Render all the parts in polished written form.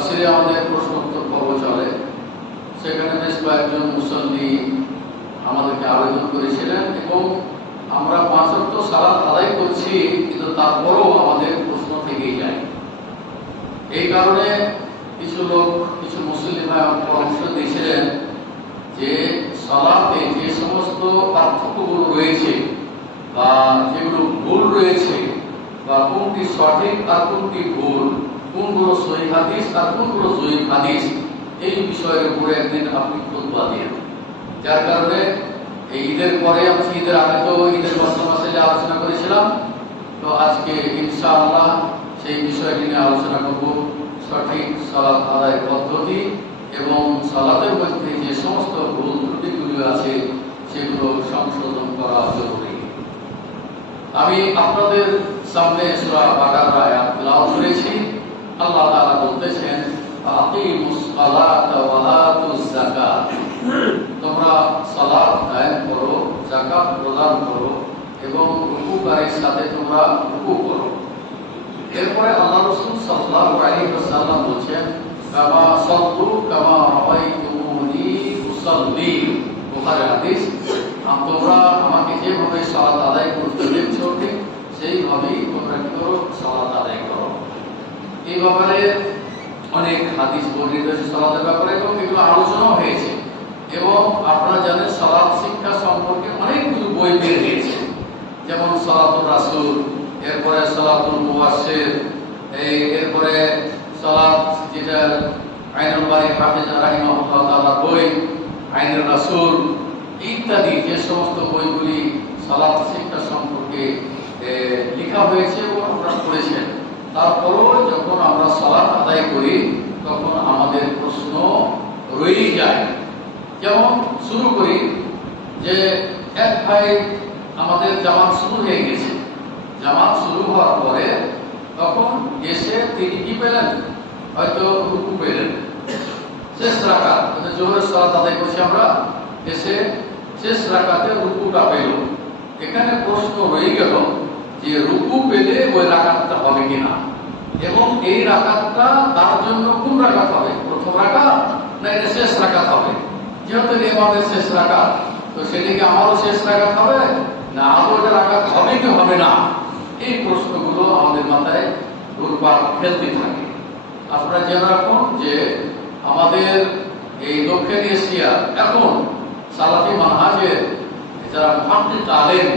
তাফসিরে আমাদের প্রশ্নোত্তর পর্ব চলে, সেখানে বেশ কয়েকজন মুসল্লি আমাদেরকে আবেদন করেছিলেন এবং আমরা 5 ওয়াক্ত সালাত আদায় করছি, কিন্তু তারপরও আমাদের প্রশ্ন থেকেই যায়। এই কারণে কিছু লোক, কিছু মুসল্লি ভাই পরামর্শ দিয়েছিলেন যে সালাতে যে সমস্ত পার্থক্যগুলো রয়েছে বা যেগুলো ভুল রয়েছে, বা কোনটি সঠিক আর কোনটি ভুল, কোনগুলো সহিহ হাদিস আর কোনগুলো জয়ীফ হাদিস, এই বিষয়ের উপরে একদিন আপনি খুতবা দিন। যার কারণে এই ঈদের পরে, ঈদের আগে তো ঈদের মাসে আলোচনা করেছিলাম, তো আজকে ইনশাআল্লাহ সেই বিষয়টি নিয়ে আলোচনা করব। সঠিক সালাত আদায়ের পদ্ধতি এবং সালাতের মধ্যে যে সমস্ত ভুল ত্রুটিগুলি আছে সেগুলো সংশোধন করা জরুরি। আমি আপনাদের সামনে সূরা বাকারার আয়াত তেলাওয়াত করেছি। আল্লাহ তাআলা বলতেছেন, আকিমুস সালাতা ওয়া আতুজ যাকাত, তোমরা সালাত কায়েম করো, যাকাত প্রদান করো এবং রুকুকারীর সাথে তোমরা রুকু করো। এরপরে আল্লাহ রাসূল সাল্লাল্লাহু আলাইহি ওয়াসাল্লাম বলেন, কামা সাল্লু কামা রাআইতুমুনি উসাল্লি, বুখারী হাদিস। তোমরা আমাকে যেভাবে সালাত আদায় করতে দেখছো ঠিক সেইভাবেই তোমরা কি করো, সালাত আদায় করো। এই ব্যাপারে অনেক হাদিস বর্ণিত হয়েছে সালাতের ব্যাপারে এবং এগুলো আলোচনাও হয়েছে। এবং আপনারা জানেন সালাত শিক্ষা সম্পর্কে অনেকগুলো বই বের হয়েছে, যেমন সালাতুর রাসূল, এরপরে সালাতুল মুওয়াসসির, এরপরে সালাত যেটা আইনুল বারী হাফেজ রাহিমাহুল্লাহ তাআলা বই, আইনুল রাসূল ইত্যাদি যে সমস্ত বইগুলি সালাত শিক্ষা সম্পর্কে লেখা হয়েছে এবং আপনারা পড়েছেন। তারপরও যখন আমরা সালাত আদায় করি তখন আমাদের প্রশ্ন রয়েই যায়। যেমন শুরু করি যে এক ভাই আমাদের জামাত শুরু হয়ে গেছে, জামাত শুরু হওয়ার পরে তখন এসে তিনি কি পেলেন, হয়তো রুকু পেলেন, শেষ রাকাত, জোহরের সালাত আদায় করছি আমরা, এসে শেষ রাকাতে রুকুটা পেল। এখানে প্রশ্ন রয়ে গেল যে রুকু পেলে ওই রাকাতটা হবে কিনা, এবং এই রাকাতটা তার জন্য কোন রাকাত হবে, প্রথম রাকাত না এটা শেষ রাকাত হবে। যেহেতু ইমামের শেষ রাকাত, তো সেদিকে আমারও শেষ রাকাত হবে না, আরো এটা রাকাত হবে কি হবে না, এই প্রশ্নগুলো আমাদের মাথায় ঘুরপাক খেলতে থাকে। আপনারা জেনে রাখুন যে আমাদের এই দক্ষিণ এশিয়া এখন সালাফি মানহাজের যারা মুহাদ্দিস আলেম,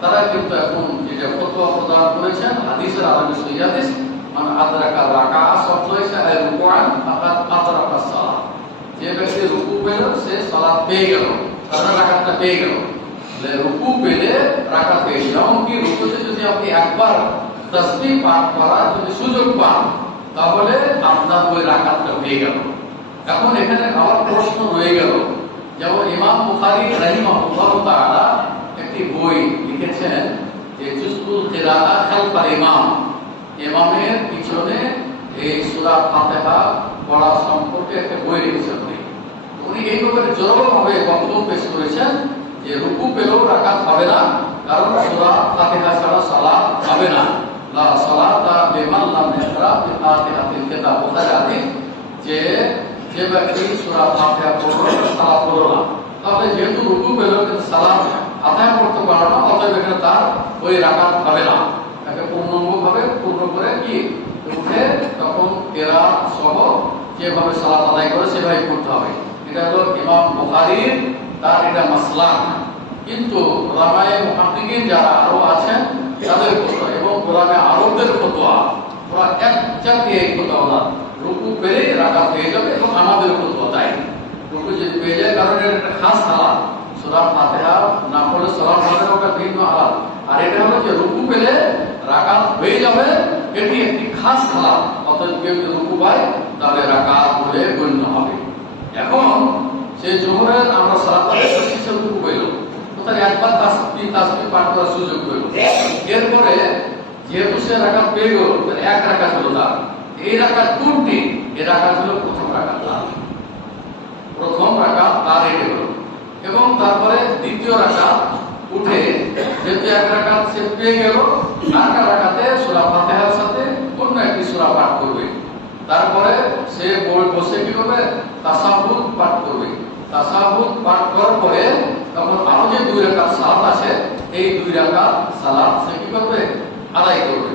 তারা কিন্তু এখন যেটা ফতোয়া প্রদান করেছেন হাদিসের আলোকে সহিহ হাদিস, মানে আদরাকা রাকাত শব্দ হইছে আল রুকুআন ফাকাত আদরাকা সালাত, যে ব্যক্তি রুকু পেল সে সালাত পেয়ে গেল, কারণ রাকাতটা পেয়ে গেল। রুকু পেলে রাকাত পেয়ে গেল। এমনকি রুকুতে যদি আপনি একবার তাসবিহ পাঠ করার যদি সুযোগ পান তাহলে আপনার ওই রাকাতটা পেয়ে গেল। এখন এখানে আবার প্রশ্ন রয়ে গেল, যেমন ইমাম বুখারী রাহিমাহুল্লাহ তাআলা একটি বই লিখেছেন যে জুজউল কিরাআত খালফাল ইমাম, ইমামের পিছনে এই সূরা ফাতিহা পড়া সম্পর্কে একটা বই লিখেছেন। উনি এই ব্যাপারে জোরালোভাবে বক্তব্য পেশ করেছেন যে রুকু পেলেও রাকাত হবে না, কারণ সূরা ফাতিহা ছাড়া সালাত হবে না। লা সালাতা লিমান লাম ইয়াকরা বিফাতিহাতিল কিতাব, বুখারী হাদিস। যে ব্যক্তি সূরা ফাতিহা পড়লো সালাত হলো না, তাহলে যেহেতু রুকু পেলেও কিন্তু সালাত আদায় করতে পারলো না, অতএব এখানে তার ওই রাকাত হবে না। তাকে পূর্ণাঙ্গভাবে পূর্ণ করে কি উঠে তখন কিরাত সহ যেভাবে সালাত আদায় করে সেভাবে করতে হবে। এটা হলো ইমাম বুখারীর তার এটা মাসলাক। কিন্তু উলামায়ে মুহাদ্দিসিন যারা আরো আছেন তাদের ফতোয়া এবং উলামায়ে আরবদের ফতোয়া, ওরা এক জাতীয় ফতোয়া, রুকু পেলে রাকাত হয়ে যাবে, এবং আমাদের ফতোয়া তাই, রুকু যদি পেয়ে যায়, কারণ এটা একটা খাস হালাত, সূরা ফাতিহা না পড়লে সালাত হবে না, ওটা ভিন্ন হালাত। আর এটা হলো যে রুকু পেলে রাকাত হয়ে যাবে, এটি একটি খাস হালাত, অতএব কেউ যদি রুকু পায় তাহলে রাকাত হয়ে গণ্য হবে। এখন সে জোহরের আমরা সালাত আদায় করছি, সে রুকু পেল, কোথায় একবার তাসবিহ পাঠ করার সুযোগ পেল। এরপরে যেহেতু সে রাকাত পেয়ে গেল, এক রাকাত হলো তার, এই রাকাত কোনটি, এই রাকাত হলো প্রথম রাকাত, প্রথম রাকাত তার এটা হলো। এবং তারপরে দ্বিতীয় রাকাত উঠে যেহেতু এক রাকাত সে পেয়ে গেল, আর রাকাতে সূরা ফাতিহার সাথে অন্য একটি সূরা পাঠ করবে। তারপরে সে বসে কি করবে, তাসাহুদ পাঠ করবে। তাসাহুদ পাঠ করার পরে তখন আরো যে 2 রাকাত সালাত আছে, এই 2 রাকাত সালাত সে কি করবে, আদায় করবে।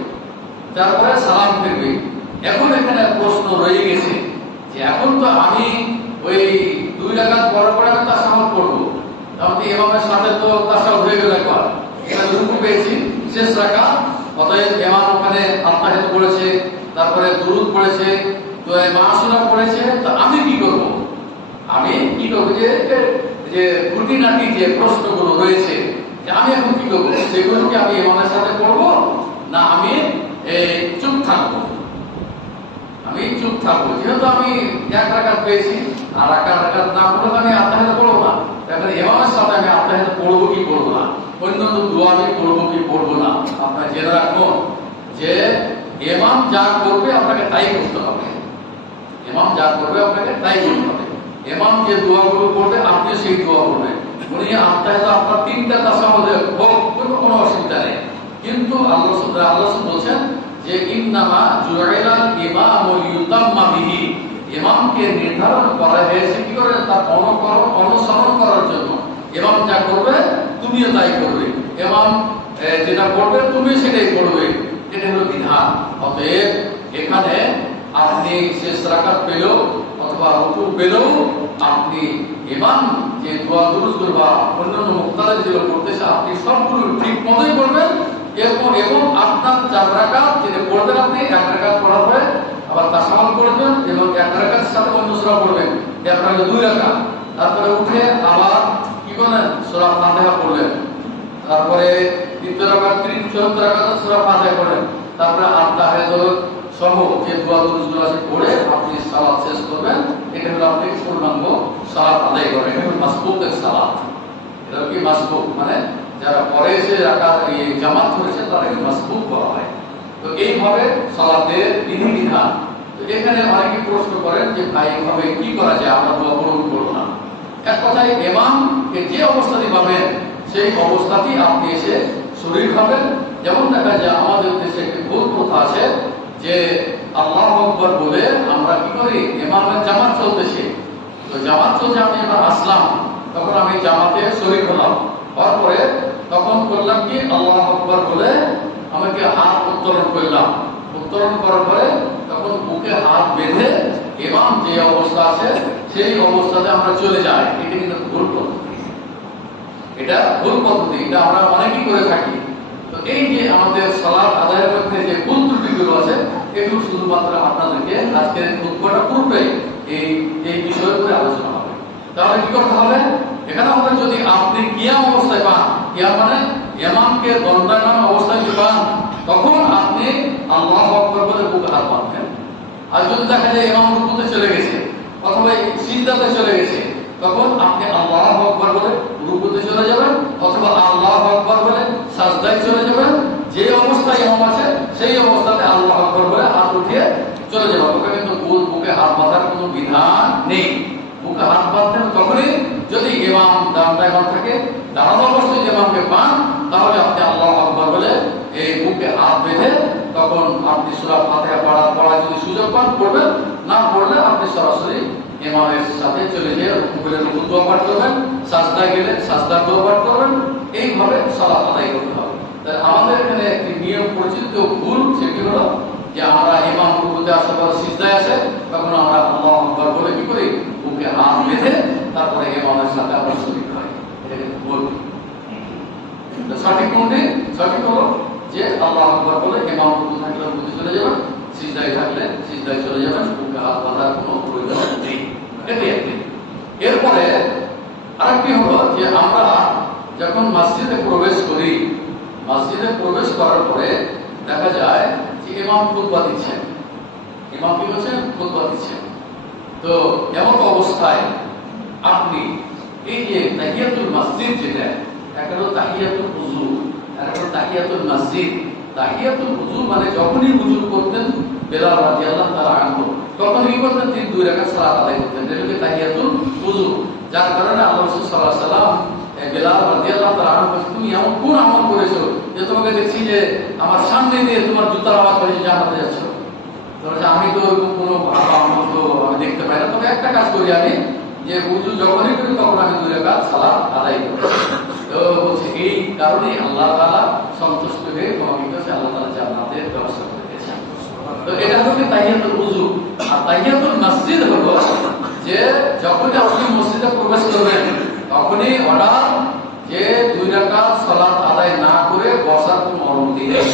তারপরে সালাম ফিরবে। এখন এখানে প্রশ্ন রয়ে গেছে যে এখন তো আমি ওই 2 রাকাত পড়ার পরে আমি তাসাহুদ পড়বো, তাহলে ইমামের সাথে তো তাসাহুদ হয়ে গেল। একবার এখানে রুকু পেয়েছি শেষ রাকাত, অতএব ইমাম ওখানে আত্মাহিত পড়েছে, তারপরে দুরূদ পড়েছে, তো মাসুরা পড়েছে, তো আমি কি করব? আমি কি করব যে খুঁটিনাটি যে প্রশ্নগুলো রয়েছে যে আমি এখন কি করব, সেগুলো কি আমি ইমামের সাথে পড়বো না আমি চুপ থাকবো? আমি চুপ থাকবো, যেহেতু আমি 1 রাকাত পেয়েছি, আর রাকাত না পড়লে আমি আত্মাহিত পড়বো না। তারপরে ইমামের সাথে আমি আত্মাহিত পড়বো কি পড়বো না, অন্যান্য দোয়া আমি পড়বো কি পড়বো না। আপনারা জেনে রাখুন যে ইমাম যা করবে আপনাকে তাই করতে হবে। ইমাম যা করবে আপনাকে তাই করতে হবে। ইমাম যে দোয়াগুলো করবে আপনি সেই দোয়া করবেন। উনি আত্মাহিত আপনার 3টা তাসাহুদে হোক, কোনো অসুবিধা নেই, কিন্তু আল্লাহ বলছেন যে ইন্নামা জুইলাল ইমামু লিউতাম্মা বিহি, ইমামকে নির্ধারণ করা হয়েছে কি করে, তার অনুসরণ করার জন্য। ইমাম যা করবে তুমিও তাই করবে, ইমাম যেটা করবে তুমি সেটাই করবে, এটা হলো বিধান। অতএব এখানে আপনি শেষ রাকাত পেলেও অথবা রুকু পেলেও আপনি ইমাম যে দোয়া দুরুদ বা অন্যান্য মুক্তারে যেগুলো করতেছে আপনি সবগুলো ঠিক মতোই করবেন। এবং আপনার 4 রাকাত যেটা পড়বেন, আপনি 1 রাকাত পড়ার পরে আবার তাসাহুদ করবেন এবং 1 রাকাতের সাথে অন্য সূরা পড়বেন, আপনার 2 রাকাত। তারপরে উঠে আবার কি করলেন, সূরা ফাতিহা পড়লেন। তারপরে 3 রাকাত 34 রাকাত সূরা ফাতিহা পড়লেন। তারপরে আত্মাহিত সহ যে দোয়া দুরুদগুলো আছে পড়ে আপনি সালাত শেষ করবেন। এটা হলো আপনি পূর্ণাঙ্গ সালাত আদায় করেন। এটা হলো মাসবুকের সালাত। এটা কি মাসবুক মানে যারা পরে এসে রাকাত জামাত করেছে তাদেরকে মাসবুক বলা হয়। তো এইভাবে সালাতের বিধিবিধান। তো এখানে অনেকে প্রশ্ন করেন যে ভাই এইভাবে কি করা যায়, আমরা দোয়া পূরণ করবো না। এক কথায় ইমামকে যে অবস্থাতে পাবেন সেই অবস্থাতেই আপনি এসে শরীর হবেন। যেমন দেখা যায় আমাদের দেশে একটি ভুল প্রথা আছে যে আল্লাহু আকবার বলে আমরা কি করি, ইমামের জামাত চলতেছে, তো জামাত চলছে, আমি এবার আসলাম, তখন আমি জামাতে শরীক হলাম। হওয়ার পরে তখন করলাম কি, আল্লাহু আকবার বলে আমাকে হাত উত্তোলন করলাম। উত্তোলন করার পরে তখন বুকে হাত বেঁধে ইমাম যে অবস্থা আছে সেই অবস্থাতে আমরা চলে যাই। এটা কিন্তু ভুল পদ্ধতি, এটা ভুল পদ্ধতি, এটা আমরা অনেকেই করে থাকি। তো এই যে আমাদের সালাত আদায়ের মধ্যে যে ভুল ত্রুটিগুলো আছে এগুলো শুধুমাত্র আপনাদেরকে আজকের খুতবাটা পূর্বে এই বিষয়ের উপরে আলোচনা হবে। তাহলে কি করতে হবে, এখানে আমাদের যদি আপনি কিয়াম অবস্থায় পান, কিয়াম মানে ইমামকে দণ্ডায়মান অবস্থায় পান, তখন আপনি আল্লাহু আকবার বলে বুকে হাত বাঁধবেন। আর যদি দেখা যায় ইমাম রুকুতে চলে গেছে অথবা সিজদাতে চলে গেছে, তখন আপনি আল্লাহু আকবার বলে রুকুতে চলে যাবেন অথবা আল্লাহু আকবার বলে সাজদায় চলে যাবেন। যে অবস্থায় ইমাম আছে সেই অবস্থাতে আল্লাহু আকবার বলে হাত উঠিয়ে চলে যাবেন। ওখানে কিন্তু বুকে হাত বাঁধার কোনো বিধান নেই। বুকে হাত বাঁধতেন তখনই যদি ইমাম দাঁড়ানো থাকে, দাঁড়ানো অবস্থায় ইমামকে পান, তাহলে আপনি আল্লাহু আকবার বলে এই বুকে হাত বেঁধে তখন আপনি সূরা ফাতিহা পড়ার যদি সুযোগ পান পড়বেন, না পড়লে আপনি সরাসরি ইমামের সাথে চলে গিয়ে রুকুতে দোয়া পাঠ করবেন, সাজদায় গেলে সাজদার দোয়া পাঠ করবেন। এইভাবে সালাত আদায় করতে হবে। তাই আমাদের এখানে একটি নিয়ম পরিচিত ভুল, সেটি হলো যে আমরা ইমাম রুকুতে আসার পর সিজদায় আসে, তখন আমরা আল্লাহু আকবার বলে কি করি, বুকে হাত বেঁধে তারপরে ইমামের সাথে আমরা শরীক হই। এটা কিন্তু ভুল। সঠিক কোনটি? সঠিক হলো যে আল্লাহু আকবার বলে ইমাম রুকুতে থাকলে রুকুতে চলে যাবেন, সিজদায় থাকলে সিজদায় চলে যাবেন, বুকে হাত বাঁধার কোনো প্রয়োজন নেই। এটাই একটি। এরপরে আরেকটি হলো যে আমরা যখন মসজিদে প্রবেশ করি, মসজিদে প্রবেশ করার পরে দেখা যায় যে ইমাম খুতবা দিচ্ছেন। ইমাম কি করছেন? খুতবা দিচ্ছেন। তো এমন অবস্থায় আপনি এই যে তাহিয়াতুল মসজিদ, যেটা একটা হলো তাহিয়াতুল ওযু, একটা হলো তাহিয়াতুল মসজিদ। তাহিয়াতুল ওযু মানে যখনই ওযু করতেন বেলাল রাদিয়াল্লাহু তাআলা আনহু, তখন কি করতেন, 2 রাকাত সালাত আদায় করতেন। এটা হলো তাহিয়াতুল ওযু। যার কারণে আল্লাহ রাসূল সাল্লাল্লাহু আলাইহি ওয়াসাল্লাম বেলাল রাদিয়াল্লাহু তাআলা আনহু, তুমি এমন কোন আমল করেছো যে তোমাকে দেখছি যে আমার সামনে দিয়ে তোমার জুতার আওয়াজ হয়েছে জান্নাতে যাচ্ছ? ধরো আমি তো ওরকম কোনো ভালো আমল তো আমি দেখতে পাই না, তবে একটা কাজ করি আমি, যে উযু যখনই করি তখন আমি 2 রাকাত সালাত আদায় করি। তো বলছে এই কারণে আল্লাহ তাআলা সন্তুষ্ট হয়ে তোমাকে কাছে আল্লাহ তাআলা জান্নাতের ব্যবস্থা করে দিয়েছেন। তো এটা হচ্ছে তাহিয়াতুল উযু। আর তাহিয়াতুল মসজিদ হলো যে যখনই আপনি মসজিদে প্রবেশ করবেন তখনই অর্ডার যে 2 রাকাত সালাত আদায় না করে বসার কোনো অনুমতি নেই।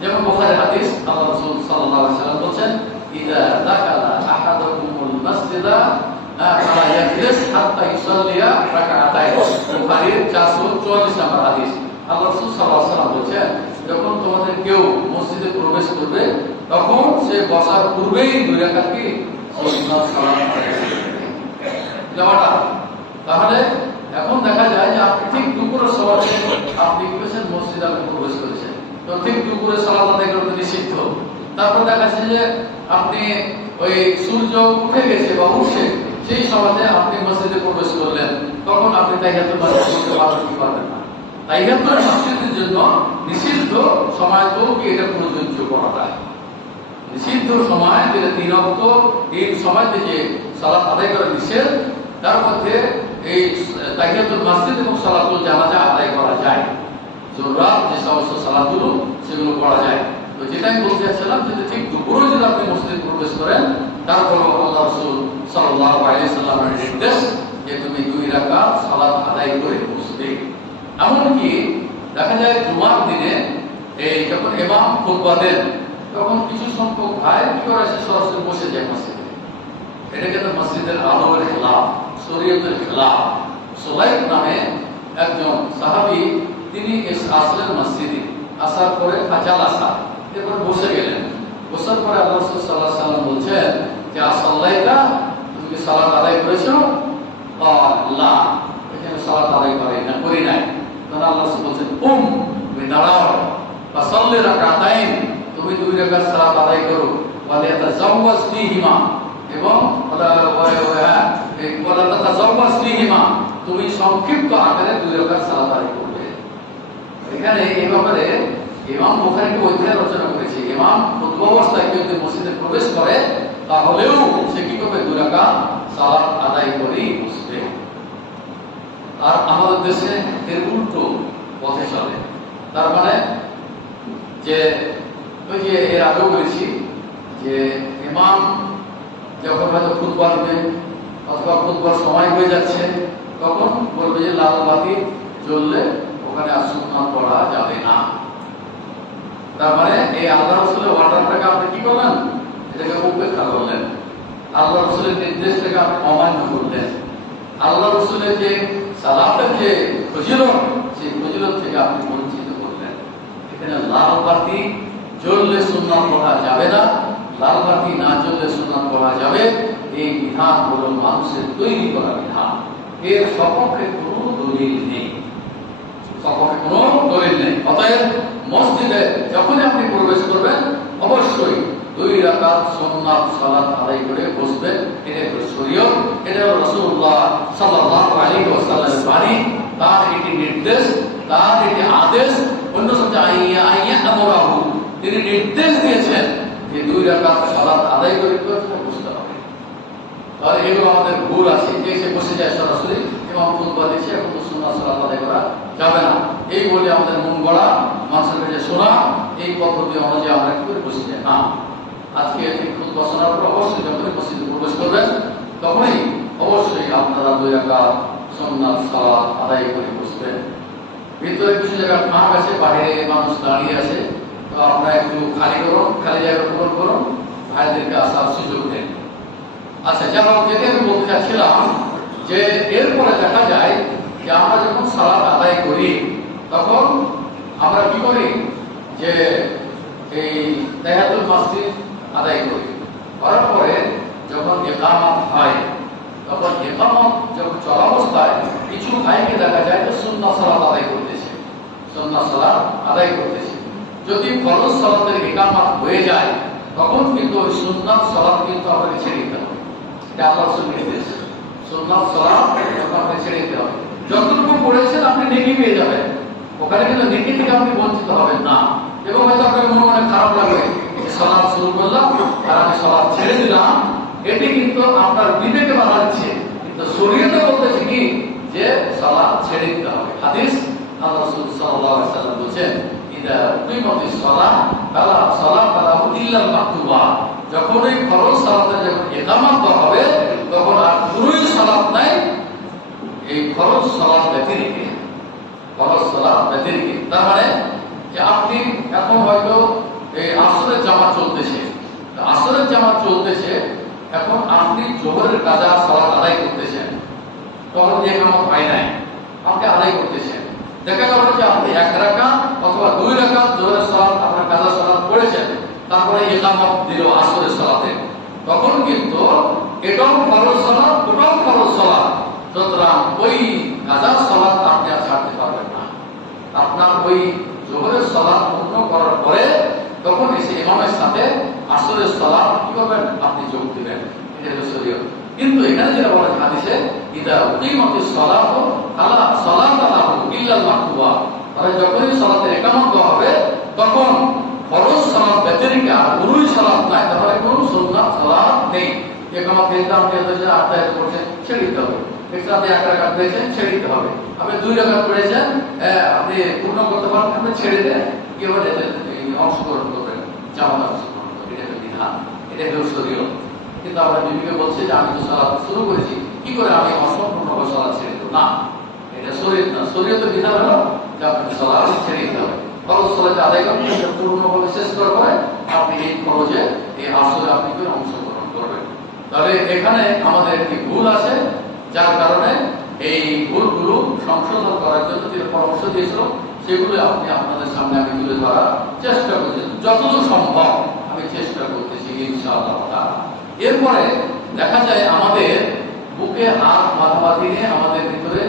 যেমন বুখারী হাদিস, আল্লাহ রাসূল সাল্লাল্লাহু আলাইহি ওয়াসাল্লাম বলেন, ইযা দাখালা আহাদুকুমুল মাসজিদা ফালা ইয়াজলিস হাত্তা ইউসাল্লিয়া রাকাতাইন। বুখারীর 444 নম্বর হাদিস। আল্লাহ রাসূল সাল্লাল্লাহু আলাইহি ওয়াসাল্লাম বলেন, যখন তোমাদের কেউ মসজিদে প্রবেশ করবে তখন সে বসার পূর্বেই 2 রাকাত কি সুন্নাত সালাত আদায় করবে। তাহলে এখন দেখা যায় যে আপনি ঠিক দুপুরের সময় আপনি গেছেন মসজিদে প্রবেশ করেছেন, তো ঠিক দুপুরে সালাত আদায় করতে নিষিদ্ধ। তারপর দেখা যাচ্ছে যে আপনি ওই সূর্য উঠে গেছে বা উঠছে সেই সময়তে আপনি মসজিদে প্রবেশ করলেন, তখন আপনি তাহিয়াতুল মসজিদ করতে পারবেন কি পারবেন না। তাহিয়াতুল মসজিদের জন্য নিষিদ্ধ সময় তো কি এটা প্রযোজ্য করা যায়। নিষিদ্ধ সময় যেটা 3 ওয়াক্ত 3 সময়তে যে সালাত আদায় করা নিষেধ, তার মধ্যে এই তাহিয়াতুল মসজিদ এবং সালাতুল জানাজা আদায় করা যায়। জোহরাত যে সমস্ত সালাতগুলো সেগুলো পড়া যায়। তো যেটা আমি বলতে চাচ্ছিলাম যে ঠিক দুপুরে যদি আপনি মসজিদে প্রবেশ করেন, তারপর আল্লাহ রাসূল সাল্লাল্লাহু আলাইহি ওয়াসাল্লামের নির্দেশ যে তুমি 2 রাকাত সালাত আদায় করে বসবে। এমনকি দেখা যায় জুমার দিনে এই যখন ইমাম খুতবা দেন তখন কিছু সংখ্যক ভাই কি করে এসে সরাসরি বসে যায় মসজিদে। এটা কিন্তু মসজিদের আদবের খেলাফ, শরীয়তের খেলাফ। সুলাইক নামে একজন সাহাবী, তিনি আসলেন মসজিদে, আসার পরে ফাজাল আসা, এরপর বসে গেলেন। বসার পরে আল্লাহ রাসূল সাল্লাল্লাহু আলাইহি ওয়াসাল্লাম বলছেন যে আসল্লাইতা, তুমি কি সালাত আদায় করেছো? লা, এখানে সালাত আদায় করি নাই। তখন আল্লাহ রাসূল বলছেন তুমি দাঁড়াও, ফাসাল্লি রাকাতাইন, তুমি 2 রাকাত সালাত আদায় করো, ওয়ালা তাজাওয়াজ ফীহিমা, এবং ওয়ালা তাজাওয়াজ ফীহিমা, তুমি সংক্ষিপ্ত আকারে 2 রাকাত সালাত আদায় করবে। এখানে এই ব্যাপারে ইমাম বুখারী অধ্যায় রচনা করেছে। ইমাম খুতবা অবস্থায় কেউ যদি মসজিদে প্রবেশ করে তাহলেও সে কি করবে? 2 রাকাত সালাত আদায় করেই বসবে। আর আমাদের দেশে এর উল্টো পথে চলে। তার মানে যে ওই যে এর আগেও বলেছি যে ইমাম যখন হয়তো খুতবা দিবে অথবা খুতবার সময় হয়ে যাচ্ছে, তখন বলবে যে লাল বাতি জ্বললে ওখানে আর সুন্নাত পড়া যাবে না। তার মানে এই আল্লাহ রাসূলের অর্ডারটাকে আপনি কি করলেন? এটাকে উপেক্ষা করলেন। আল্লাহ রাসূলের নির্দেশটাকে আপনি অমান্য করলেন। আল্লাহ রাসূলের যে সালাতের যে ফজিলত, সেই ফজিলত থেকে আপনি বঞ্চিত করলেন। এখানে লাল বাতি জ্বললে সুন্নাত পড়া যাবে না, লাল বাতি না জ্বললে সুন্নাত পড়া যাবে, এই বিধান হলো মানুষের তৈরি করা বিধান। এর সপক্ষে কোনো দলিল নেই, অতএব মসজিদে যখনই আপনি প্রবেশ করবেন অবশ্যই 2 রাকাত সুন্নাত সালাত আদায় করে বসবেন। এটা হলো শরীয়ত, এটা হলো রাসূলুল্লাহ সাল্লাল্লাহু আলাইহি ওয়াসাল্লামের বাণী, তার এটি নির্দেশ, তার এটি আদেশ। অন্য শব্দে আইয়া আমরাহু, তিনি নির্দেশ দিয়েছেন যে 2 রাকাত সালাত আদায় করে বসতে হবে। তাহলে এগুলো আমাদের ভুল আছে, যে সে বসে যায় সরাসরি এবং খুতবা দিচ্ছে, এখন তো সুন্নাত সালাত আদায় করা যাবে না, এই বলে আমাদের মন গড়া মানুষের কাছে শোনা এই পদ্ধতি অনুযায়ী আমরা কি করে বসে যাই না। আজকে খুতবা শোনার পর অবশ্যই যখনই মসজিদে প্রবেশ করবেন তখনই অবশ্যই আপনারা 2 রাকাত সুন্নাত সালাত আদায় করে বসবেন। ভিতরে কিছু জায়গা ফাঁক আছে, বাইরে মানুষ দাঁড়িয়ে আছে, তো আপনারা একটু খালি করুন, খালি জায়গা পূরণ করুন, ভাইদেরকে আসার সুযোগ দেন। আচ্ছা, যেমন যেটা আমি বলতে চাচ্ছিলাম যে এরপরে দেখা যায় যে আমরা যখন সালাত আদায় করি তখন আমরা কি করি? যে এই তাহিয়াতুল মসজিদ আদায় করি, করার পরে যখন ইকামত হয় তখন ইকামত যখন চলাবস্থায় কিছু ভাইকে দেখা যায় যে সুন্নাত সালাত আদায় করতেছে, সুন্নাত সালাত আদায় করতেছে। যদি ফরজ সালাতের ইকামত হয়ে যায় তখন কিন্তু ওই সুন্নাত সালাত কিন্তু আমাকে ছেড়ে দিতে হবে। এটা আল্লাহর রাসূলের নির্দেশ। সুন্নাত সালাত আপনাকে ছেড়ে দিতে হবে। যতটুকু পড়েছেন আপনি নেকি পেয়ে যাবেন, ওখানে কিন্তু নেকি থেকে আপনি বঞ্চিত হবেন না। এবং হয়তো আপনার মনে মনে খারাপ লাগবে সালাত শুরু করলাম আর আমি সালাত ছেড়ে দিলাম, এটি কিন্তু আপনার বিবেকে বাধা দিচ্ছে, কিন্তু শরীয়তে বলতেছে কি যে সালাত ছেড়ে দিতে হবে। হাদিস আল্লাহ রাসূল সাল্লাল্লাহু আলাইহি ওয়াসাল্লাম বলেছেন, ইদা উকিমাতিস সালাহ ফালা সালাতা লাহু ইল্লাল মাকতুবা, যখন এই ফরজ সালাতে যখন ইকামত হবে তখন আর পুরোই সালাত নাই এই ফরজ সালাত ব্যতিরেকে, ফরজ সালাত ব্যতিরেকে। তার মানে যে আপনি এখন হয়তো এই আসরের জামাত চলতেছে, আসরের জামাত চলতেছে, এখন আপনি জোহরের কাজা সালাত আদায় করতেছেন, তখন যে ইকামত হয় নাই আপনি আদায় করতেছেন, দেখা গেল যে আপনি 1 রাকাত অথবা 2 রাকাত জোহরের সালাত আপনার কাজা সালাত পড়েছেন, তারপরে ইকামত দিল আসরের সালাতে, তখন কিন্তু এটাও ফরজ সালাত ওটাও ফরজ সালাত, সুতরাং ওই কাজা সালাত আপনি আর ছাড়তে পারবেন না। আপনার ওই জোহরের সালাত পূর্ণ করার পরে তখন এসে ইমামের সাথে আসরের সালাত কি করবেন, আপনি যোগ দিবেন, এটা হলো শরীয়ত। কিন্তু এখানে যেটা বলা আছে হাদিসে, ইদা উকিমাতিস সালাতু ফালা সালাতা লাহু ইল্লাল মাকতুবা, তাহলে যখনই সালাতের ইকামত হবে তখন ফরজ সালাত ব্যতিরেকে আর পুরোই সালাত নাই, তাহলে কোনো সুন্নাত সালাত নেই। ইকামত দিলাম যে আদায় করছেন ছেড়ে দিতে হবে, একসাথে 1 রাকাত পড়েছেন ছেড়ে দিতে হবে, আপনি 2 রাকাত পড়েছেন আপনি পূর্ণ করতে পারবেন, আপনি ছেড়ে দেন, কি হবে অংশগ্রহণ করবেন, জামাত অংশগ্রহণ করবেন, এটা একটা বিধান, এটা হলো শরীয়ত। কিন্তু আমরা বিবিকে বলছি যে আমি তো সালাত শুরু করেছি, কি করে আমি অসম্পূর্ণভাবে সালাত ছেড়ে দেব, না, এটা শরীয়ত না। শরীয়তের বিধান হলো যে আপনি সালাত ছেড়ে দিতে হবে, ফরজ সালাত আদায় করবেন, পূর্ণভাবে শেষ করার পরে আপনি এই ফরজে এই আসরে আপনি করে অংশগ্রহণ করবেন। তাহলে এখানে আমাদের একটি ভুল আছে, যার কারণে এই ভুলগুলো সংশোধন করার জন্য যে পরামর্শ দিয়েছিল সেগুলো আপনি আপনাদের সামনে আমি তুলে ধরার চেষ্টা করছি, যতদূর সম্ভব আমি চেষ্টা করতেছি ইনশাআল্লাহ। এরপরে দেখা যায় আমাদের বুকে হাত মাথামাতি নিয়ে আমাদের ভিতরে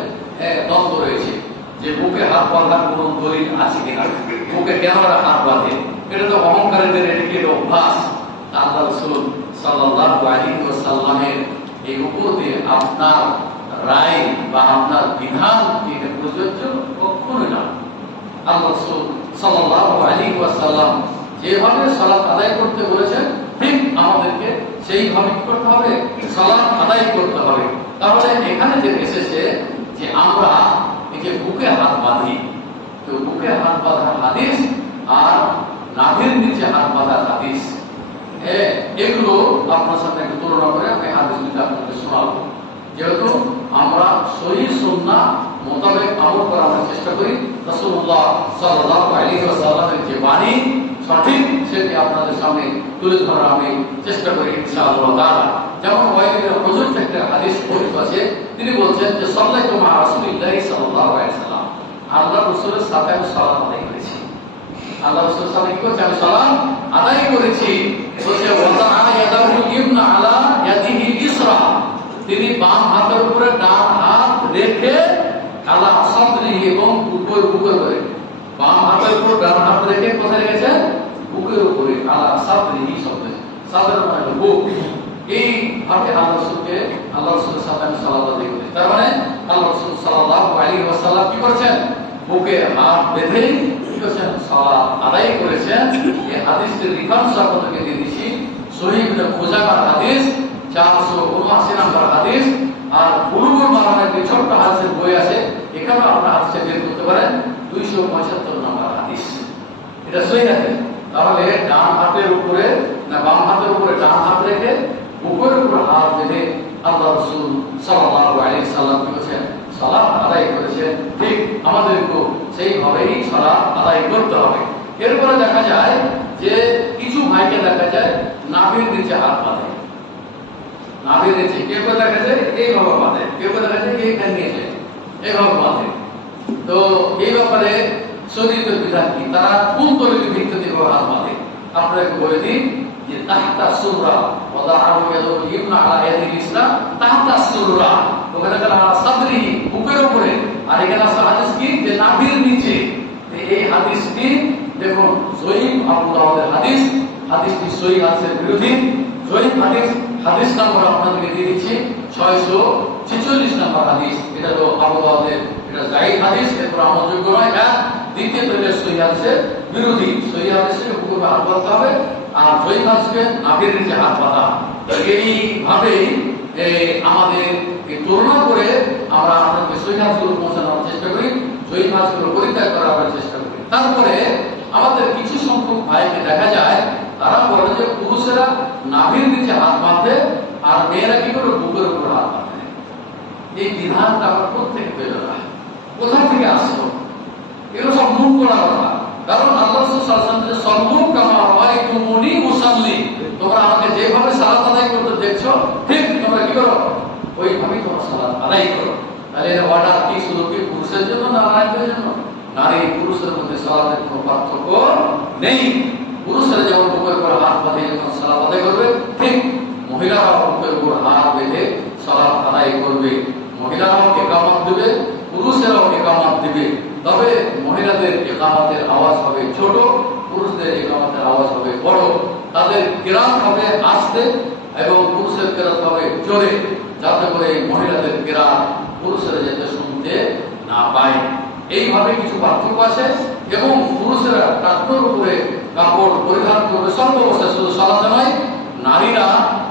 দ্বন্দ্ব রয়েছে, যে বুকে হাত বাঁধার কোন দলিল আছে কিনা, বুকে কেন হাত বাঁধে, এটা তো অহংকারীদের এটি অভ্যাস। আল্লাহ রাসূল সাল্লাল্লাহু আলাইহি ওয়াসাল্লামের এই উপর দিয়ে আপনার রায় বা আপনার বিধান এটা প্রযোজ্য কখনোই না। আল্লাহ রাসূল সাল্লাল্লাহু আলাইহি ওয়াসাল্লাম যেভাবে সালাত আদায় করতে বলেছেন ঠিক আমাদেরকে সেইভাবে কি করতে হবে, সালাত আদায় করতে হবে। তাহলে এখানে যে এসেছে যে আমরা এই যে বুকে হাত বাঁধি, তো বুকে হাত বাঁধার হাদিস আর নাভির নিচে হাত বাঁধার হাদিস, এগুলো আপনার সাথে একটু তুলনা করে আমি হাদিসগুলো আপনাদের শোনাবো। যেহেতু আমরা সহিহ সুন্নাহ মোতাবেক আমল করার চেষ্টা করি, রাসূলুল্লাহ সাল্লাল্লাহু আলাইহি ওয়াসাল্লামের যে বাণী সঠিক সেটি আপনাদের সামনে তুলে ধরার আমি চেষ্টা করি ইনশাআল্লাহ তাআলা। যেমন ওয়াইলিদের হুজুর থেকে হাদিস বর্ণিত আছে, তিনি বলছেন যে সাল্লাতু মা রাসূলিল্লাহি সাল্লাল্লাহু আলাইহি ওয়াসাল্লাম, আল্লাহ রাসূলের সাথে আমি সালাত আদায় করেছি, আল্লাহ রাসূলের সাথে কি করেছি, আমি সালাত আদায় করেছি। বলছে ওয়াদাআ ইয়াদাহু ইমনা আলা ইয়াদিহি ইসরা, তিনি বাম হাতের উপরে ডান হাত রেখে আলা সাদরিহি এবং বুকের উপরে, বাম হাতের উপর ডান হাত রেখে কোথায় রেখেছেন, বুকের উপরে, আলা সাদরিহি শব্দ, সাদর মানে বুক, এই ভাবে আল্লাহ রাসূলের সাথে আমি সালাত আদায় করেছি। তার মানে আল্লাহ রাসূল সাল্লাল্লাহু আলাইহি ওয়াসাল্লাম কি করেছেন, বুকে হাত বেঁধে কি করেছেন, সালাত আদায় করেছেন। এই হাদিসের রেফারেন্স আপনাদেরকে দিয়ে দিচ্ছি, সহিহ ইবনে খুজাইমার হাদিস 479 নম্বর হাদিস, আর বুলুগুল মারামের যে ছোট্ট হাদিসের বই আছে এখানে আপনারা হাদিসে বের করতে পারেন 275 নম্বর হাদিস, এটা সহিহ হাদিস। তাহলে ডান হাতের উপরে না বাম হাতের উপরে ডান হাত রেখে বুকের উপর হাত বেঁধে আল্লাহ রাসূল সাল্লাল্লাহু আলাইহি সাল্লাম কি করেছেন, সালাত আদায় করেছেন। ঠিক আমাদেরকেও সেইভাবেই সালাত আদায় করতে হবে। এরপরে দেখা যায় যে কিছু ভাইকে দেখা যায় নাভির নিচে হাত বাঁধে, নাভির নিচে, কেউ দেখা যায় এইভাবে বাঁধে, কেউ দেখা যায় এইখানে নিয়েছে এইভাবে বাঁধে। তো এই ব্যাপারে শরীয়তের বিধান কি, তারা কোন দলিলের ভিত্তিতে হাত বাঁধে আপনাকে বলে দিন যে তাহতা সুরা ওয়াদাআহু ইয়াদাহু ইমনা আলা ইয়াদিল ইসরা, তাহতা সুরা ওখানে গেল আলা সাদরিহি বুকের উপরে, আর এখানে আছে হাদিস কি যে নাভির নিচে। এই হাদিসটি দেখুন সহিহ আবু দাউদের হাদিস, হাদিসটি সহিহ হাদিসের বিরোধী, সহিহ হাদিস নাম্বার আপনাদেরকে দিয়ে দিচ্ছি 646 নম্বর হাদিস, এটা হলো আবু দাউদের, এটা যায়িদ হাদিস, এরপর আমলযোগ্য নয়। দ্বিতীয়ত হলো সহিহ হাদিসের বিরোধী, সহিহ হাদিসে বুকের হাত বাঁধতে হবে, আর জয়ী মানুষকে নাভির নিচে হাত বাঁধা। এইভাবেই আমাদের তুলনা করে আমরা আমাদের সই কাজগুলো পৌঁছানোর চেষ্টা করি, জয়ী কাজগুলো পরিত্যাগ করার চেষ্টা করি। তারপরে আমাদের কিছু সংখ্যক ভাইকে দেখা যায় তারা বলে যে পুরুষেরা নাভির নিচে হাত বাঁধে আর মেয়েরা কি করে বুকের উপর হাত বাঁধে। এই বিধানটা আমরা প্রত্যেকে পেল না, কোথা থেকে আসলো? এগুলো সব মন করা কথা। কারণ আল্লাহ রাসূল সাল্লাল্লাহু আলাইহি ওয়াসাল্লাম যে সল্লু কামা রাআইতুমুনি উসাল্লি, তোমরা আমাকে যেভাবে সালাত আদায় করতে দেখছো ঠিক তোমরা কি করো ওইভাবেই তোমরা সালাত আদায় করো। তাহলে এটা অর্ডার কি শুধু কি পুরুষের জন্য না নারীদের জন্য? নারী পুরুষের মধ্যে সালাতের কোনো পার্থক্য নেই। পুরুষেরা যেমন বুকের উপর হাত বাঁধে যখন সালাত আদায় করবে, ঠিক মহিলারাও বুকের উপর হাত বেঁধে সালাত আদায় করবে। মহিলারাও ইকামত দেবে, পুরুষেরাও ইকামত দেবে। তবে মহিলাদের ইকামতের আওয়াজ হবে ছোট, পুরুষদের ইকামতের আওয়াজ হবে বড়। তাদের কিরাত হবে আস্তে এবং পুরুষের কিরাত হবে জোরে, যাতে করে মহিলাদের কিরাত পুরুষেরা যাতে শুনতে না পায়। এইভাবে কিছু পার্থক্য আছে। এবং পুরুষেরা টাকনোর উপরে কাপড় পরিধান করবে সর্বাবস্থায়, শুধু সালাতে নয়, নারীরা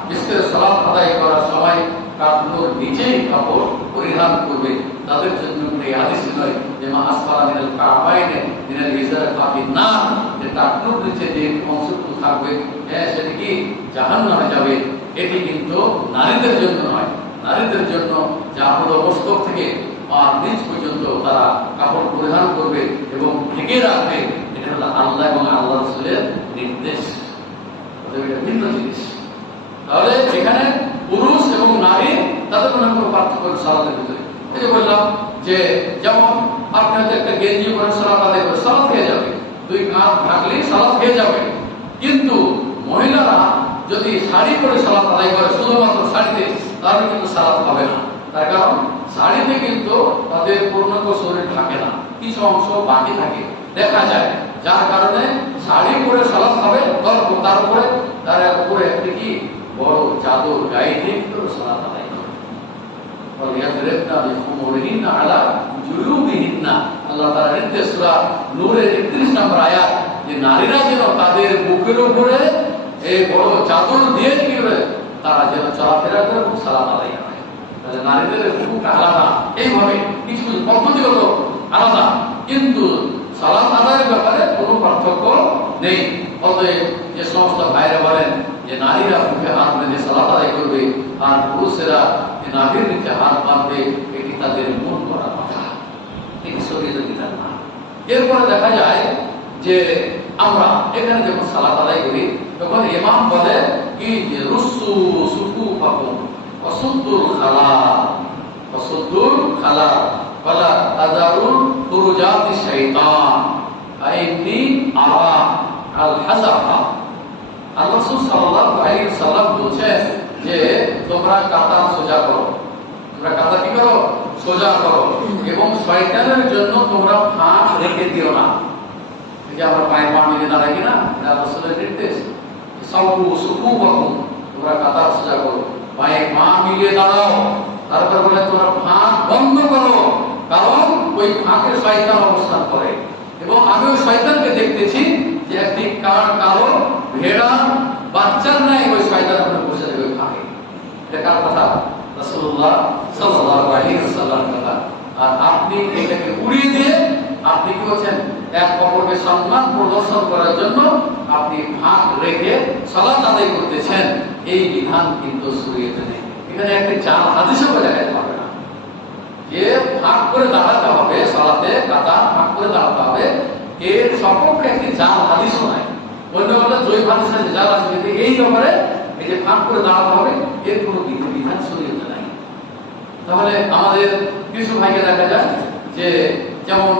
বিশেষ করে সালাত আদায় করার সময় টাকনোর নিচেই কাপড় পরিধান করবে। তাদের জন্য এই হাদিস নয় যে মা আসফালা মিনাল কাবাইনে মিনাল ইজার ফাফিন নার, যে টাকনোর নিচে যে অংশটুকু থাকবে সেটি কি জাহান্নামে যাবে। এটি কিন্তু নারীদের জন্য নয়। নারীদের জন্য যা হলো মস্তক থেকে আর নিচ পর্যন্ত তারা কাপড় পরিধান করবে এবং ঢেকে রাখবে। এটা হলো আল্লাহ এবং আল্লাহ রাসূলের নির্দেশ, এটা ভিন্ন জিনিস। তাহলে এখানে পুরুষ এবং নারী তাদের মধ্যে কোনো পার্থক্য সালাতের ভিতরে। এই যে বললাম যে যেমন আপনি হয়তো একটা গেঞ্জি পরে সালাত আদায় করে সালাত হয়ে যাবে, দুই কাঁধ ঢাকলেই সালাত হয়ে যাবে। কিন্তু মহিলারা যদি শাড়ি পরে সালাত আদায় করে শুধুমাত্র শাড়িতে, তাহলে কিন্তু সালাত হবে না। তার কারণ শাড়িতে কিন্তু তাদের পূর্ণাঙ্গ শরীর ঢাকে না, কিছু অংশ বাকি থাকে, দেখা যায়। যার কারণে শাড়ি পরে সালাত হবে, তারপরে তার উপরে একটি কি বড় চাদর গায়ে দিয়ে কিন্তু সালাত আদায় করে। আল্লাহ তাআলা নির্দেশ সূরা নূরের 31 নম্বর আয়াত, যে নারীরা যেন তাদের বুকের উপরে এই বড় চাদর দিয়ে কি করে তারা যেন চলাফেরা করে এবং সালাত আদায় করে। তাহলে নারীদের বুক আলাদা, এইভাবে কিছু পদ্ধতিগত আলাদা, কিন্তু সালাত আদায়ের ব্যাপারে কোনো পার্থক্য নেই। অতএব যে সমস্ত ভাইরা বলেন যে নারীরা বুকে হাত বেঁধে সালাত আদায় করবে আর পুরুষেরা নাভির নিচে হাত বাঁধবে, এটি তাদের মন করা কথা, এটি শরীয়তের বিধান না। এরপরে দেখা যায় যে আমরা এখানে যখন সালাত আদায় করি তখন ইমাম বলে কি যে রুসু সুফুফাকুম ওয়াসুদ্দুল খালা ওয়াসুদ্দুল খালা ওয়ালা তাদারুল ফুরুজাতি শাইতান আইনি আরা আল হাযাফা। আল্লাহ রাসূল সাল্লাল্লাহু আলাইহি ওয়াসাল্লাম বলেছেন যে তোমরা কাতার সোজা করো, তোমরা কাতার কি করো সোজা করো, এবং শয়তানের জন্য তোমরা ফাঁক রেখে দিও না। এই যে আমরা পায়ে পা মিলে দাঁড়াই কিনা, এটা রাসূলের নির্দেশ। সাল্লু সুফুফাকুম, তোমরা কাতার সোজা করো, পায়ে পা মিলিয়ে দাঁড়াও। তারপর বলে তোমরা ফাঁক বন্ধ করো, কারণ ওই ফাঁকে শয়তান অবস্থান করে। এবং আমি ওই শয়তানকে দেখতেছি যে একটি কালো ভেড়া বাচ্চার নাই ওই শয়তানের উপরে বসে যাবে ফাঁকে। এটা কার কথা? রাসূলুল্লাহ সাল্লাল্লাহু আলাইহি ওয়াসাল্লামের কথা। আর আপনি এটাকে উড়িয়ে দিয়ে আপনি কি বলছেন, এক অপরকে সম্মান প্রদর্শন করার জন্য আপনি ফাঁক রেখে সালাত আদায় করতেছেন। এই বিধান কিন্তু শরীয়তে নেই। এখানে একটি জাল হাদিসও দেখাতে পারবে না যে ফাঁক করে দাঁড়াতে হবে, সালাতে কাতার ফাঁক করে দাঁড়াতে হবে, এর সপক্ষে একটি জাল হাদিসও নাই। অন্য বলে জয় হাদিস আছে, জাল আছে, কিন্তু এই ব্যাপারে এই যে ফাঁক করে দাঁড়াতে হবে এর কোনো বিধান শরীয়তে নাই। তাহলে আমাদের কিছু ভাইকে দেখা যায় যে যেমন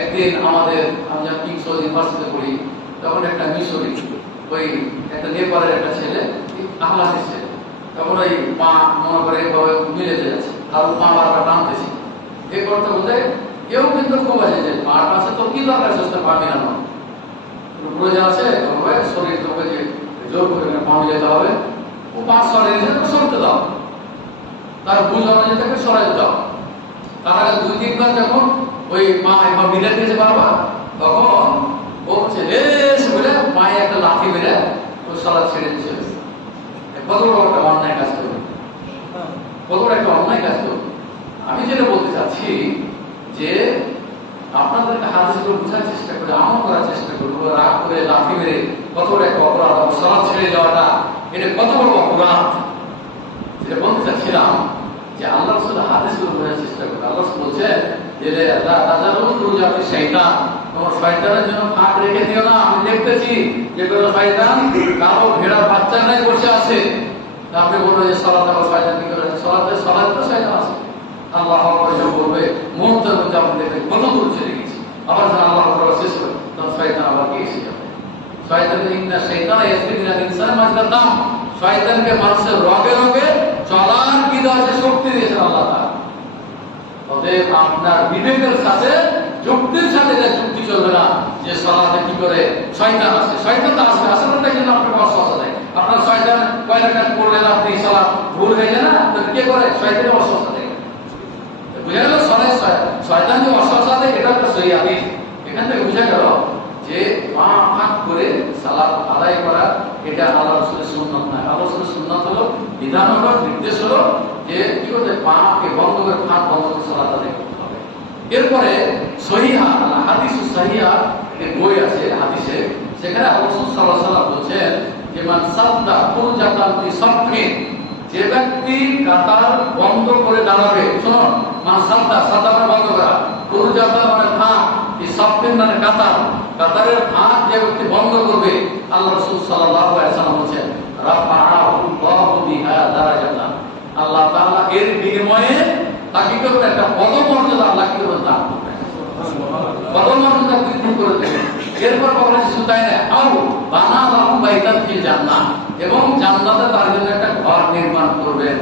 একদিন আমাদের আমি যখন কিংস ইউনিভার্সিটিতে পড়ি তখন একটা মিশরি, ওই একটা নেপালের একটা ছেলে, আহলাদের ছেলে, তখন ওই পা মনে করে এভাবে মিলে যাচ্ছে আর পা বারবার টানতেছে। এই করতে বলতে কেউ কিন্তু খুব আছে যে পার পাশে তো কি দরকার আছে পা মেলানো, প্রয়োজন আছে শরীর তোকে যে জোর করে পা মিলাতে হবে, ও পা সরে সরতে দাও, তার বুঝ অনুযায়ী তাকে সরাইতে দাও। তার আগে 2-3 বার যখন ওই পা এবার মিলে দিয়েছে বারবার, তখন ও হচ্ছে বলে পায়ে একটা লাঠি মেরে সালাত ছেড়ে দিচ্ছে। কত বড় একটা অন্যায় কাজ করবে, কত বড় একটা অন্যায় কাজ করবে। আমি যেটা বলতে চাচ্ছি যে আপনাদেরকে হাদিসগুলো বোঝার চেষ্টা করে আমল করার চেষ্টা করবো। রাগ করে লাফি মেরে কত বড় একটা অপরাধ, সালাত ছেড়ে যাওয়াটা এটা কত বড় অপরাধ। যেটা বলতে চাচ্ছিলাম যে আল্লাহ রাসূল হাদিসগুলো বোঝার চেষ্টা করবে। আল্লাহ রাসূল বলছেন যে লা তাযালু তুরজাতি শাইতান, তোমার শয়তানের জন্য ফাঁক রেখে দিও না। আমি দেখতেছি যে কোনো শয়তান কারো ভেড়ার বাচ্চা নাই বসে আছে, আপনি বলবেন যে সালাত আবার শয়তান কি করে? সালাত তো শয়তান আছে। আল্লাহ আকবার যখন বলবে মুহূর্তের মধ্যে আপনি দেখবেন কত দূর চলে গেছে। আবার যখন আল্লাহ আকবার শেষ করে তখন শয়তান আবার কি এসে যাবে। শয়তানের ইন্না শাইতান ইয়াজরি মিনাল ইনসানি মাজরাদ দাম, শয়তানকে মানুষের রগে রগে চলার কি দেওয়া শক্তি দিয়েছেন আল্লাহ তাআলা। অতএব আপনার বিবেকের সাথে যুক্তির সাথে যুক্তি চলবে না যে সালাতে কি করে শয়তান আছে। শয়তান তো আসবে, আসলে কিন্তু আপনাকে অসুস্থতা দেয়। আপনার শয়তান কয় রাকাত পড়লেন, আপনি সালাত ভুল হয়ে যায় না, তো কে করে? শয়তানের অসুস্থতা দেয়। বুঝা গেল? শয়তান যে অসুস্থতা দেয় এটা একটা সহিহ হাদিস। এখান থেকে বুঝা গেল যে পা ফাঁক করে সালাত আদায় করা এটা আল্লাহ রাসূলের সুন্নাত নয়। আল্লাহ রাসূলের সুন্নাত হলো, বিধান হলো, নির্দেশ হলো যে কি করতে পাকে বন্ধ করে ফাঁক বন্ধ করে সালাত আদায় করতে হবে। এরপরে সহিহা হাদিস সহিহা এর বই আছে হাদিসে, সেখানে আল্লাহ রাসূল সাল্লাল্লাহু আলাইহি ওয়াসাল্লাম বলেছেন যে মান সাদ্দা ফুরজাতান ফি সাফিন, যে ব্যক্তি কাতার বন্ধ করে দাঁড়াবে। শুনুন, মান সাদ্দা, সাদ্দা মানে বন্ধ করা, ফুরজাতান মানে ফাঁক, এই সাফিন মানে কাতার, কাতারের ফাঁক যে ব্যক্তি বন্ধ করবে, আল্লাহ রাসূল সাল্লাল্লাহু আলাইহি ওয়াসাল্লাম বলেছেন রাফাআহুল্লাহু বিহা দারাজাতান, আল্লাহ তাআলা এর বিনিময়ে তাকে করবে একটা পদমর্যাদা আল্লাহ কি করবে দান করবে, পদমর্যাদা বৃদ্ধি করে দেবেন। এরপর বলেন শুধু তাই না, আও বানা লাহু বাইতান ফিল জান্নাহ, এবং জান্নাতে তার জন্য একটা ঘর নির্মাণ করবেন।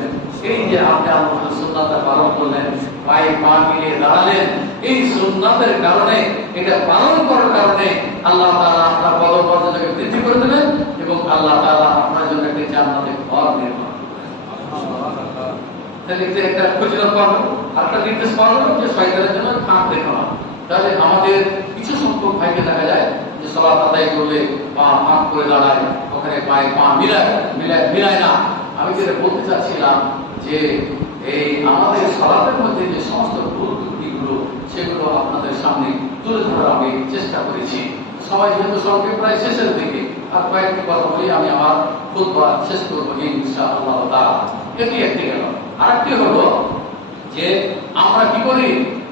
এই যে আপনি আল্লাহর সুন্নাতটা পালন করলেন, পায়ে পা মিলিয়ে দাঁড়ালেন, এই সুন্নাতের কারণে, এটা পালন করার কারণে আল্লাহ তাআলা আপনার পদমর্যাদাকে বৃদ্ধি করে দেবেন এবং আল্লাহ তাআলা আপনার জন্য একটা জান্নাতে ঘর নির্মাণ করবেন। তাহলে একটা ফজিলত পাবো, একটা নির্দেশ পাবো যে শয়তানের জন্য ফাঁক রেখো না। তাহলে আমাদের কিছু সংখ্যক ভাইকে দেখা যায় যে সালাত আদায় করলে পা ফাঁক করে দাঁড়ায়, ওখানে পায়ে পা মিলায় না। আমি যেটা বলতে চাচ্ছিলাম যে এই আমাদের সালাতের মধ্যে যে সমস্ত ভুল ত্রুটিগুলো সেগুলো আপনাদের সামনে তুলে ধরার আমি চেষ্টা করেছি। সবাই যেহেতু সংক্ষেপ প্রায় শেষের দিকে, আর কয়েকটি কথা বলি আমি আমার খুতবা শেষ করবো ইনশাআল্লাহ তাআলা। এটি একটি গেল। আরেকটি হলো যে আমরা কি করি,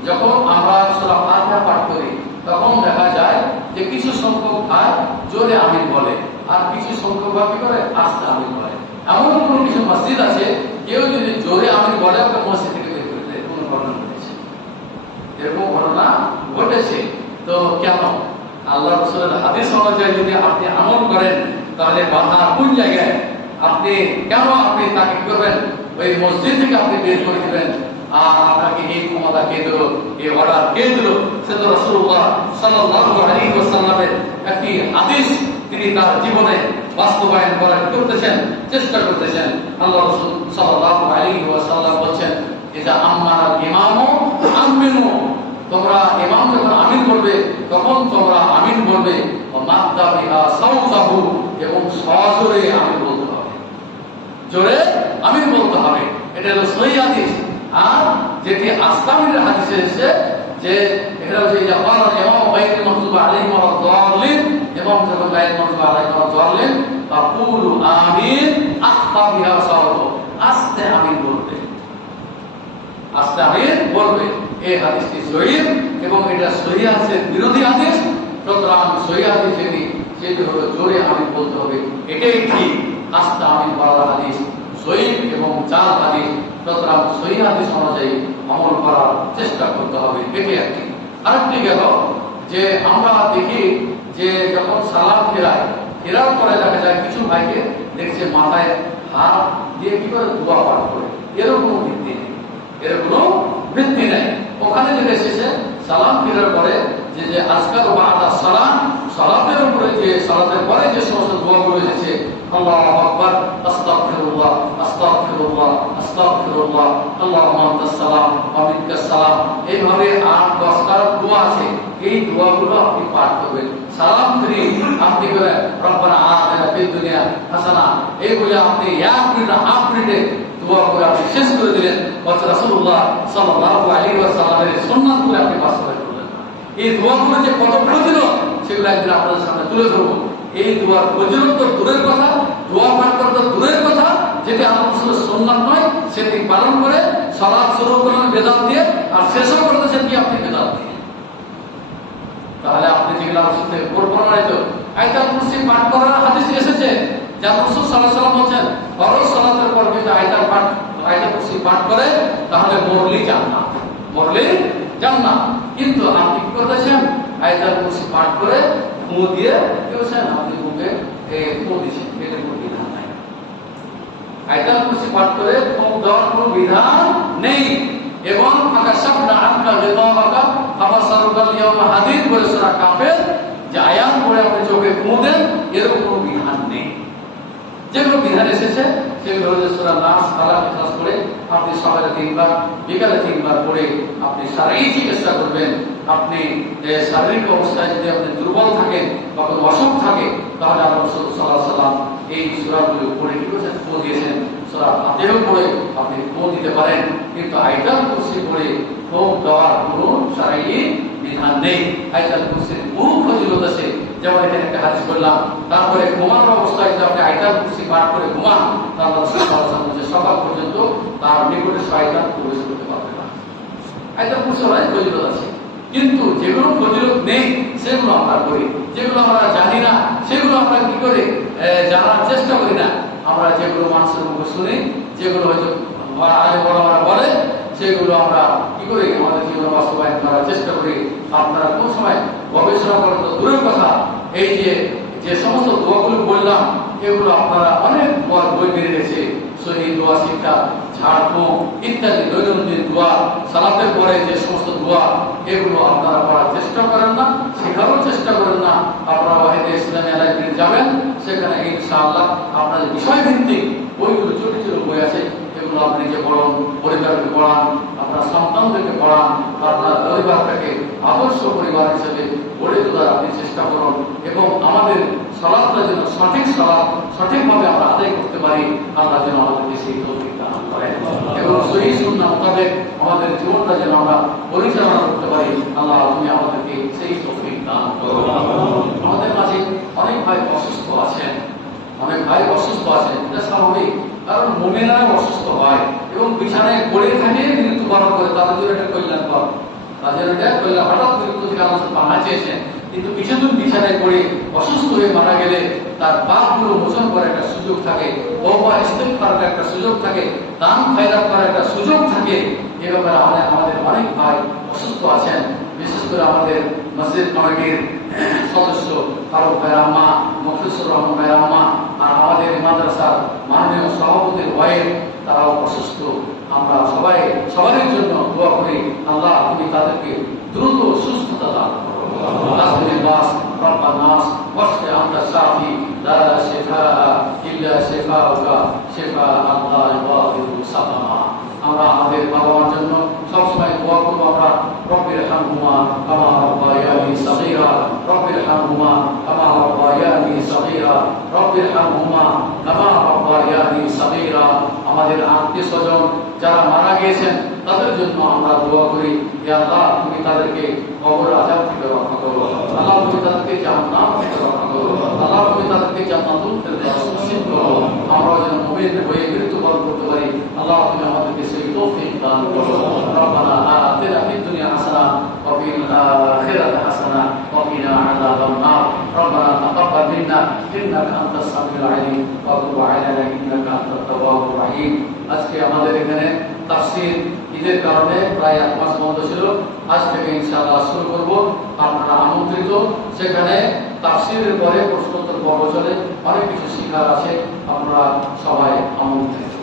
যখন আমরা সূরা ফাতিহা পাঠ করি তখন দেখা যায় যে কিছু সংখ্যক ভাই জোরে আমিন বলে আর কিছু সংখ্যক ভাই কি করে আস্তে আমিন বলে। এমন কোনো কিছু মসজিদ আছে কেউ যদি জোরে আমিন বলে ওকে মসজিদ থেকে বের করে দেয়, কোনো ঘটনা ঘটেছে, এরকম ঘটনা ঘটেছে। তো কেন? আল্লাহ রাসূলের হাদিস অনুযায়ী যদি আপনি আমল করেন তাহলে বাধা কোন জায়গায়? আপনি কেন আপনি তাকে কি করবেন, ওই মসজিদ থেকে আপনি বের করে দিবেন? আর আপনাকে এই ক্ষমতা কে দিল, এই অর্ডার কে দিল? সে তো রাসূলুল্লাহ সাল্লাল্লাহু আলাইহি ওয়াসাল্লামের একটি হাদিস তিনি তার জীবনে বাস্তবায়ন করার চেষ্টা করতেছেন। আল্লাহ রাসূল সাল্লাল্লাহু আলাইহি ওয়াসাল্লাম বলেন, ইজা আমারা ইমামু আমিনু, তোমরা ইমাম যখন আমিন বলবে তখন তোমরা আমিন বলবে, ওয়া মাদ্দা বিহা সাওতাহু, এবং সজোরে আমিন বলতে হবে, জোরে আমিন বলতে হবে। এটা হলো সহিহ হাদিস। আর যেটি আসলামের হাদিসে এসেছে যে এটা হচ্ছে যে আল্লাহ ইমাম বাইতুল মাকতুব আলাইহি ওয়া যাল্লিন, এবং যখন বাইতুল মাকতুব আলাইহি ওয়া যাল্লিন তাকুলু আমিন আখফা বিহা সাওতাহু, আস্তে আমিন বলবে, আস্তে আমিন বলবে। এই হাদিসটি সহিহ এবং এটা সহিহ হাদিসের বিরোধী হাদিস। সুতরাং সহিহ হাদিস যেটি হলো জোরে আমিন বলতে হবে, এটাই ঠিক। আস্তে আমিন বলার হাদিস সহিহ এবং জাল হাদিস। সুতরাং সহিহ হাদিস অনুযায়ী আমল করার চেষ্টা করতে হবে, এটি একটি। আরেকটি গেল যে আমরা দেখি যে যখন সালাম ফেরার পরে দেখা যায় কিছু ভাইকে দেখছে মাথায় হাত দিয়ে কি করে দোয়া পাঠ করে, এরও কোনো ভিত্তি নেই, এর কোনো ভিত্তি নেই। ওখানে যেটা এসেছে সালাম ফেরার পরে যে আজকাল বাদা সালাম, সালাতের উপরে যে সালাতের পরে যে সমস্ত দোয়াগুলো এসেছে, আল্লাহু আকবার, আস্তাগফিরুল্লাহ, আস্তাগফিরুল্লাহ, আস্তাগফিরুল্লাহ, আল্লাহুম্মা আনতাস সালাম ওয়া মিনকাস সালাম, এইভাবে 8-10 বার দোয়া আছে। এই দোয়াগুলো আপনি পাঠ করবেন। সালাম ফিরে আপনি করেন রব্বানা আতিনা ফিদ দুনিয়া হাসানা, এই বলে আপনি 1 মিনিট 1/2 মিনিটে দোয়া করে আপনি শেষ করে দিলেন। রাসূলুল্লাহ সাল্লাল্লাহু আলাইহি ওয়াসাল্লামের সুন্নাতগুলো আপনি বাস্তবায়ন করলেন। এই দোয়াগুলো যে কত ফজিলত সেগুলো একদিন আপনাদের সামনে তুলে ধরবো। এই দোয়ার ফজিলত তো দূরের কথা, দোয়া পাঠ করা তো দূরের কথা, যেটি আল্লাহর রাসূলের সুন্নাত নয় সেটি পালন করে সালাত শুরু করলেন বেদাত দিয়ে, আর শেষও করতেছেন কি আপনি বেদাত দিয়ে। তাহলে আপনি যেগুলো রাসূল থেকে প্রমাণিত আয়াতুল কুরসি পাঠ করার হাদিস এসেছে, যা রাসূল সাল্লাল্লাহু আলাইহি ওয়াসাল্লাম বলেন ফরজ সালাতের পর যদি আয়াতুল কুরসি পাঠ করে তাহলে মরলি জান্নাত, মরলি জান্নাত। কিন্তু আপনি কি করতেছেন? আয়াতুল কুরসি পাঠ করে ফু দিয়ে দিয়েছেন, আপনি মুখে ফু দিয়েছেন, এটার কোনো বিধান নাই। আয়াতুল কুরসি পাঠ করে ফু দেওয়ার কোনো বিধান নেই। এবং ফাকাশাফনা আনকা গিতাআকা ফাবাসারুকাল ইয়াওমা হাদীদ বলে সূরা কাফের যে আয়াত পড়ে আপনি চোখে ফু দেন, এরকম কোনো বিধান নেই। যেগুলো বিধান এসেছে সেগুলো হচ্ছে সূরা নাস, ফালাক, ইখলাস পড়ে আপনি সকালে 3 বার, বিকালে 3 বার পড়ে আপনি শারীরিক চিকিৎসা করবেন। আপনি শারীরিক অবস্থায় যদি আপনি দুর্বল থাকেন বা কোনো অসুখ থাকে তাহলে আল্লাহ রাসূল সাল্লাল্লাহু আলাইহি ওয়াসাল্লাম এই সূরাগুলো পড়ে কি করেছেন? ফু দিয়েছেন। সূরা ফাতিহা পড়ে আপনি ফু দিতে পারেন, কিন্তু আয়াতুল কুরসি পড়ে ফু দেওয়ার কোনো শারীরিক বিধান নেই। আয়াতুল কুরসির বহু ফজিলত আছে, যেমন এখানে একটা হাদিস বললাম। তারপরে ঘুমানোর অবস্থায় যদি আপনি আয়াতুল কুরসি পাঠ করে ঘুমান তাহলে রাসূল সাল্লাল্লাহু আলাইহি ওয়াসাল্লাম সকাল পর্যন্ত তার নিকটে শয়তান প্রবেশ করতে পারবে না। আয়াতুল কুরসির অনেক ফজিলত আছে, কিন্তু যেগুলো ফজিলত নেই সেগুলো আমরা করি, যেগুলো আমরা জানি না সেগুলো আমরা কি করে জানার চেষ্টা করি না। আমরা যেগুলো মানুষের মুখে শুনি, যেগুলো হয়তো আগে বড়রা বলে, সেগুলো আমরা কি করি আমাদের জীবনে বাস্তবায়ন করার চেষ্টা করি। আপনারা কোন সময় গবেষণা করেন তো দূরের কথা, এই যে সমস্ত দোয়াগুলো বললাম এগুলো আপনারা অনেক বই বেরিয়ে গেছে, সহিহ দোয়া শিক্ষা, ঝাড়ফুঁক ইত্যাদি দৈনন্দিন দোয়া, সালাতের পরে যে সমস্ত দোয়া, এগুলো আপনারা পড়ার চেষ্টা করেন না, শেখারও চেষ্টা করেন না। আপনারা ওয়াহিদে ইসলামিয়া লাইব্রেরি যাবেন, সেখানে ইনশাআল্লাহ আপনাদের বিষয়ভিত্তিক বইগুলো ছোট ছোট বই আছে, এগুলো আপনি নিজে পড়ুন, পরিবারকে পড়ান, আপনার সন্তানদেরকে পড়ান, আপনার পরিবারটাকে আদর্শ পরিবার হিসেবে গড়ে তোলার আপনি চেষ্টা করুন। এবং আমাদের সালাতটা যেন সঠিক সালাত, সঠিকভাবে আমরা আদায় করতে পারি, আল্লাহ যেন আমাদেরকে সেই তৌফিক দান করেন। এবং সহিহ সুন্নাহ মোতাবেক আমাদের জীবনটা যেন আমরা পরিচালনা করতে পারি, আল্লাহ তুমি আমাদেরকে সেই তৌফিক দান করো। আমাদের মাঝে অনেক ভাই অসুস্থ আছেন, অনেক ভাই অসুস্থ আছেন, এটা স্বাভাবিক, কারণ মুমিনরা অসুস্থ হয় এবং বিছানায় পড়ে থাকে মৃত্যুবরণ করে, তাদের জন্য এটা কল্যাণকর, তাদের এটা কল্যাণ। হঠাৎ মৃত্যু থেকে আল্লাহ পানা চেয়েছেন, কিন্তু কিছুদিন বিছানায় পড়ে অসুস্থ হয়ে মারা গেলে তার পাপগুলো মোচন করার একটা সুযোগ থাকে, তওবা ইস্তিগফারের একটা সুযোগ থাকে, দান খয়রাত করার একটা সুযোগ থাকে। এ ব্যাপারে আমাদের অনেক ভাই অসুস্থ আছেন, বিশেষ করে আমাদের মসজিদ কমিটির সদস্য ফারুক ভাইয়ের আম্মা, মুফতিসুর রহমান ভাইয়ের আম্মা, আর আমাদের মাদ্রাসার মাননীয় সভাপতির ওয়াইফ, তারাও অসুস্থ। আমরা সবারই জন্য দোয়া করি, আল্লাহ তুমি তাদেরকে দ্রুত সুস্থতা দান করো। আমরা আমাদের বাবা মার জন্য সবসময় দোয়া করবো। আমরা রব্বির হামহুমা কামা রাব্বায়ানি সগীরা, রব্বির হামহুমা কামা রাব্বায়ানি সগীরা, রব্বির হামহুমা কামা রাব্বায়ানি সগীরা। আমাদের আত্মীয়স্বজন যারা মারা গিয়েছেন তাদের জন্য আমরা দোয়া করি, হে আল্লাহ তুমি তাদেরকে কবর আযাব থেকে রক্ষা করো, আল্লাহ তুমি তাদেরকে জাহান্নাম থেকে রক্ষা করো, আল্লাহ তুমি তাদেরকে জান্নাতুল ফিরদাউস নসিব করো। আমরা যেন মুমিন হয়ে মৃত্যুবরণ করতে পারি, আল্লাহ তুমি আমাদেরকে সেই তৌফিক দান করো। রব্বানা আতিনা ফিদ দুনিয়া হাসানা ওয়া ফিল আখিরাতি হাসানা ওয়া কিনা আযাবান নার। রব্বানা তাকাব্বাল মিন্না ইন্নাকা আনতাস সামিউল আলিম ওয়া তুব আলাইনা ইন্নাকা আনতাত তাওয়াবুর রহিম। আজকে আমাদের এখানে তাফসীর ঈদের কারণে প্রায় 1 মাস বন্ধ ছিল, আজ থেকে ইনশাআল্লাহ শুরু করব। আপনারা আমন্ত্রিত, সেখানে তাফসীরের পরে প্রশ্নোত্তর পর্ব চলে, অনেক কিছু শেখার আছে, আপনারা সবাই আমন্ত্রিত।